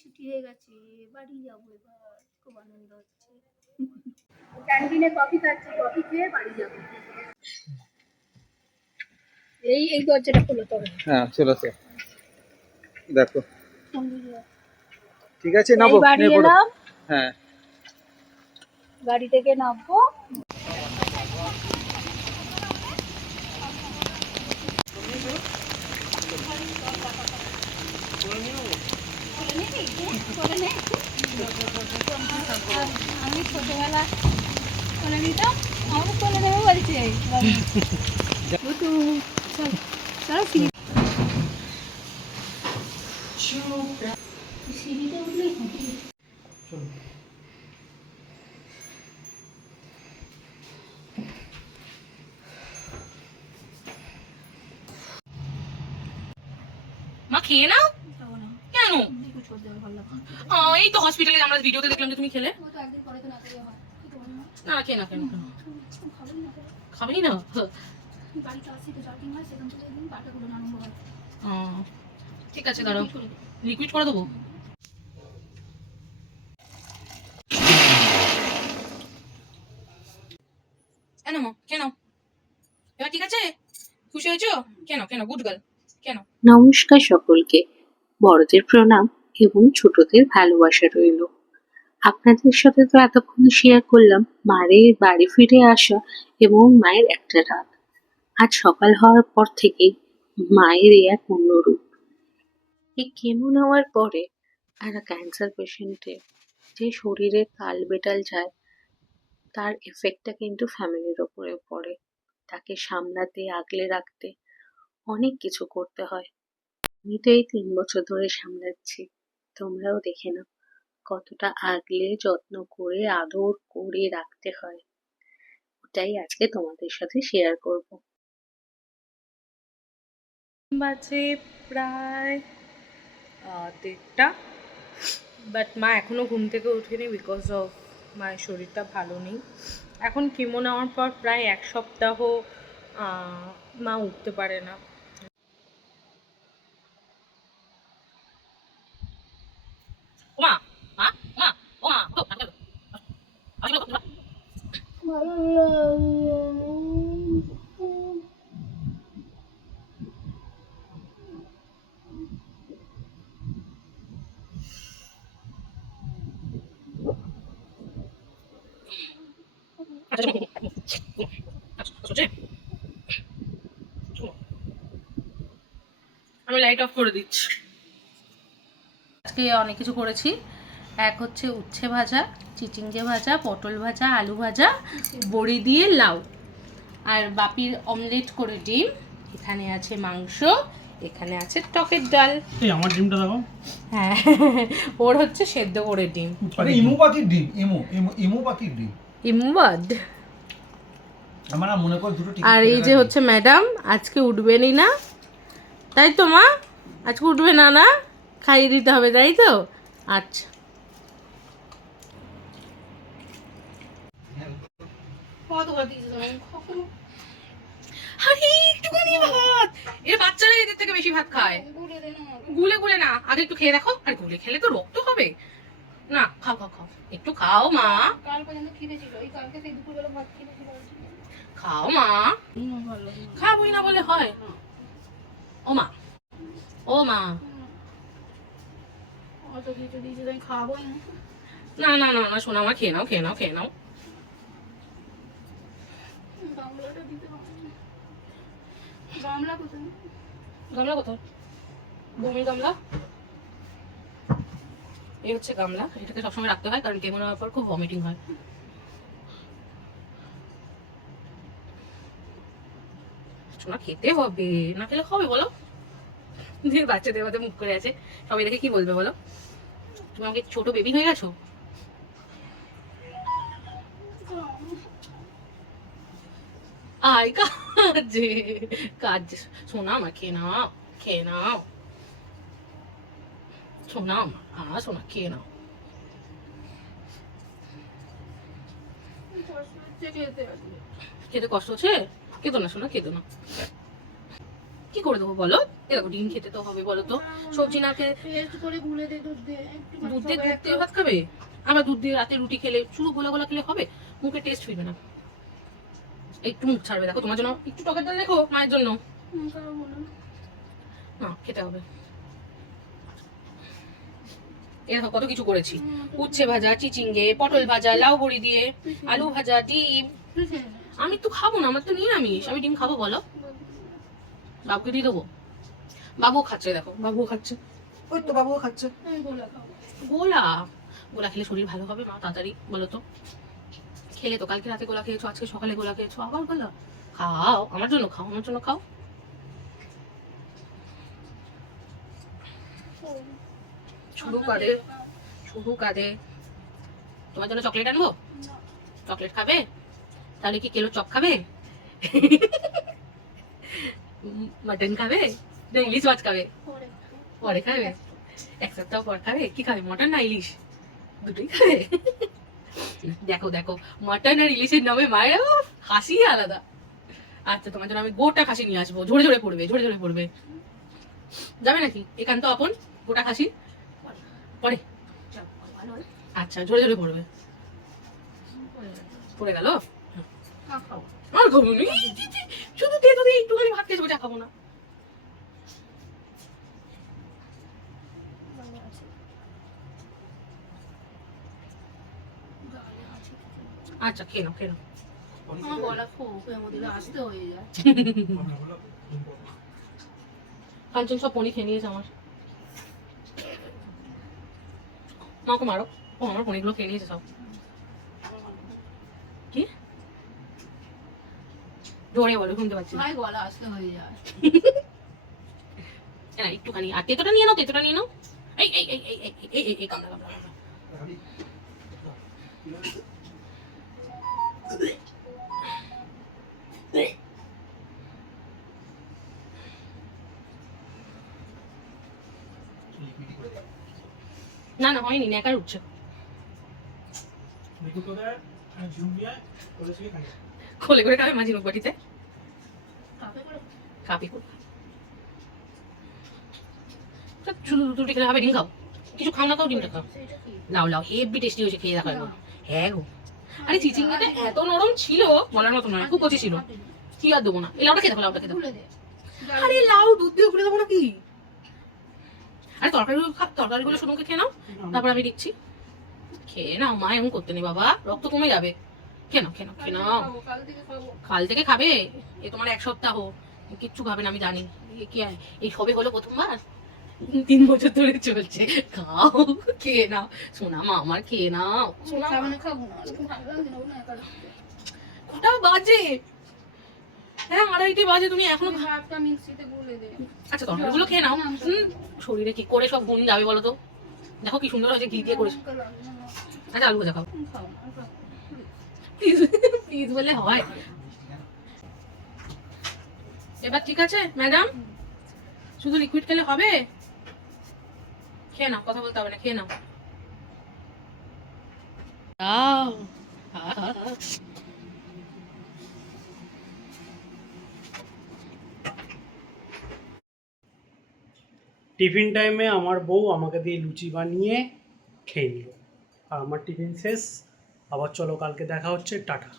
ছুটি হয়ে গেছে, বাড়ি যাবো এবার, খুব আনন্দ হচ্ছে। ক্যান্টিনে কফি খাচ্ছি, কফি খেয়ে বাড়ি যাবো। এই দরজাটা খোলো তবে। হ্যাঁ চলেছে, দেখো ঠিক আছে নামো, বাড়ি এলাম, হ্যাঁ গাড়ি থেকে নামবো। আমি ছোটবেলা করে নিতাম, আমাকে কোলে নেবে বলছে সিঁড়িতে উঠলেই হাঁটি। মা খেয়ে নাও। কেন? এই তো হসপিটালে আমরা ভিডিওতে দেখলাম যে তুমি খেলে। না না খেয়ে না, কেন খাবেই না? ঠিক আছে দাঁড়াও, লিকুইড করে দেবো। কেন মা, কেন এবার ঠিক আছে? খুশি হয়েছো? কেন কেন গুড গার্ল কেন? নমস্কার সকলকে, বড়দের প্রণাম এবং ছোটদের ভালোবাসা রইল। আপনাদের সাথে তো এতক্ষণ শেয়ার করলাম মায়ের বাড়ি ফিরে আসা এবং মায়ের একটা রাত। আজ সকাল হওয়ার পর থেকে মায়ের এক অন্য রূপ। এই কেমো নেওয়ার পরে একটা ক্যান্সার পেশেন্টের যে শরীরে তাল বেটাল যায়, তার এফেক্টটা কিন্তু ফ্যামিলির ওপরে পড়ে। তাকে সামলাতে, আগলে রাখতে অনেক কিছু করতে হয়। আমি তো এই 3 বছর ধরে সামলাচ্ছি, তোমরাও দেখে নাও কতটা আগলে যত্ন করে আদর করে রাখতে হয়। ওটাই আজকে তোমাদের সাথে শেয়ার করব। বাজে প্রায় 1:30, বাট মা এখনও ঘুম থেকে ওঠেনি বিকজ অফ মায়ের শরীরটা ভালো নেই। এখন কেমো নেওয়ার পর প্রায় 1 সপ্তাহ মা উঠতে পারে না। ওমা মা মা ওমা ও আমি লাইট অফ করে দিচ্ছি। আজকে অনেক কিছু করেছি। এক হচ্ছে উচ্ছে ভাজা, চিচিঙ্গে ভাজা, পটল ভাজা, আলু ভাজা, বড়ি দিয়ে লাউ, আর বাপির অমলেট করে ডিম, এখানে আছে মাংস, এখানে আছে টকের ডাল। এই আমার ডিমটা দেখো। হ্যাঁ ওর হচ্ছে সেদ্ধ করে ডিম। আরে ইমু পাখির ডিম, ইমু পাখির ডিম। ইমবাদ। আমার মনে কর দুটো টিকিট। আর এই যে হচ্ছে ম্যাডাম, আজকে উঠবেনই না, তাই তো মা? আজকে উঠবে না? না খাইয়ে দিতে হবে তাই তো? আচ্ছা আরে একটুখানি ভাত, এর বাচ্চারা এদের থেকে বেশি ভাত খায়। গুলে গুলে না, আগে একটু খেয়ে দেখো। আর গুলে খেলে তো রক্ত হবে না। খাও খাও খাও, একটু খাও মা, কাল পর্যন্ত খিদে ছিল, এই কালকে সেই দুপুরবেলা ভাত খিদে ছিল। খাও মা। খাবোই না বলে হয়? ও মা, ও মা, অত কিছু দিয়েছে আমি খাবোই না। না না না না শোনো, আমার খেয়ে নাও খেয়ে নাও খেয়ে নাও। গামলাটা দিতে হবে। গামলা কোথায়? গামলা কোথায়? বমির গামলা। এই হচ্ছে গামলা, এটাকে সবসময় রাখতে হয় কারণ কেমন হওয়ার পর খুব ভমিটিং হয়। শোনা খেতে হবে, না খেলে হবে বলো? বাচ্চাদের মধ্যে মুখ করে আছে, সবাই দেখে কি বলবে বলো? তুমি আমাকে ছোট বেবি হয়ে গেছো। আয় কাজে কাজ, শোনা আমার খেয়ে নাও খেয়ে নাও, শোনা আমার শোনা খেয়ে নাও। খেতে কষ্ট হচ্ছে? কেঁদো না শোনা, কেঁদো না, কি করে দেবো বলো? এরকম ডিম খেতে তো হবে বলো তো, সবজি না খেয়ে টেস্ট করে গুলে দে দুধ দিয়ে দুধ দিয়ে ভাত খাবে? আবার দুধ দিয়ে রাতে রুটি খেলে শুধু গোলা গোলা খেলে হবে? মুখে টেস্ট ফিরবে না, একটু মুখ ছাড়বে। দেখো তোমার জন্য একটু টকের ডাল রেখো, মায়ের জন্য না খেতে হবে। এরকম কত কিছু করেছি, উচ্ছে ভাজা, চিচিঙ্গে, পটল ভাজা, লাউ বড়ি দিয়ে, আলু ভাজা, ডিম। আমি তো খাবো না, আমার তো নিরামিষ, আমি ডিম খাবো বলো? বাবুকে দিয়ে দেবো? বাবু খাচ্ছে, দেখো বাবুও খাচ্ছে, ওই তো বাবুও খাচ্ছে। গোলা গোলা খেলে শরীর ভালো হবে মা তাড়াতাড়ি বলো তো? খেলে তো, কালকে রাতে গোলা খেয়েছো, আজকে সকালে গোলা খেয়েছো, আবার গোলা খাও। আমার জন্য খাও, আমার জন্য খাও। শুধু কাঁদে। তোমার জন্য চকলেট আনবো? চকলেট খাবে? তাহলে কি কিলো চপ খাবে? মটন খাবে না ইলিশ মাছ খাবে? পরে খাবে, এক সপ্তাহ পর খাবে। কি খাবে, মটন না ইলিশ? দুটোই খাবে। দেখো দেখো, মটন আর ইলিশের নামে মায়ের হাসি আলাদা। আচ্ছা তোমার জন্য আমি গোটা খাসি নিয়ে আসবো, ঝরে ঝরে পড়বে, ঝরে ঝরে পড়বে। যাবে নাকি এখান তো আপন? গোটা খাসি পরে, আচ্ছা ঝরে ঝরে পড়বে, পড়ে গেল আর খাবো না। শুধু দিয়ে যদি একটুখানি ভাত খেয়েছো, যা খাবো না। আচ্ছা খেয়ে নাও, খেয়ে নাও। আমার গলা খোপের মধ্যে আসতে হয়ে যায়। কাঞ্চন সব পনির খেয়ে নিয়েছে আমার। মাকে মারো, ও আমার পনিরগুলো খেয়ে নিয়েছে সব। কি জোরে বলো, শুনতে পাচ্ছি না। ভাই গলা আসতে হয়ে যায়। একটুখানি আর তেতোটা নিয়ে নাও, তেতোটা নিয়ে নাও। এই এই এই এই এই এই এই কামড়া কামড়া কামড়া। না না হয়নি, নেকার উঠছে। খোলে করে খাবে মাঝি বাটিতে কাপি করে। শুধু দুটো খেলে হবে? ডিম খাও, কিছু খাও না, খাও ডিমটা খাও। লাও লাও হেভি টেস্টি হয়েছে, খেয়ে দেখো একবার। হ্যাঁ গো, আরে চিচিঙ্গাটা এত নরম ছিল বলার মতো নয়, খুব কচি ছিল। কি আর দেবো না, এই লাউটা খেয়ে দেখো, লাউটা খেয়ে দেখো। আরে লাউ দুধ দিয়ে ঘুরে দেবো নাকি? আরে তরকারিগুলো শুধু খেয়ে নাও, তারপর আমি দিচ্ছি। খেয়ে নাও মা, এমন করতে নেই বাবা, রক্ত কমে যাবে। খেয়ে নাও, খেয়ে নাও, খেয়ে নাও। কাল থেকে খাবে? এ তোমার এক সপ্তাহ কিচ্ছু খাবে না আমি জানি। কি এই সবে হলো প্রথমবার, 3 বছর ধরে চলছে। খাও, খেয়ে নাও সোনা মা আমার, খেয়ে নাও সোনা। কটা বাজে? হ্যাঁ 2:30 বাজে, তুমি এখনো ভাতটা মিক্সিতে গুলে দে। আচ্ছা তরকারিগুলো খেয়ে নাও। শরীরে কি করে সব গুণ যাবে বলো তো? দেখো কি সুন্দর হয়েছে, ঘি দিয়ে করেছো। আচ্ছা আলু ভাজা খাও প্লিজ, প্লিজ বলে হয়। এবার ঠিক আছে ম্যাডাম, শুধু লিকুইড খেলে হবে? খেয়ে নাও, কথা বলতে হবে না, খেয়ে নাও। টিফিন টাইমে আমার বউ আমাকে দিয়ে লুচি বানিয়ে খেয়ে নিল, আর আমার টিফিন শেষ। আবার চলো কালকে দেখা হচ্ছে, টাটা।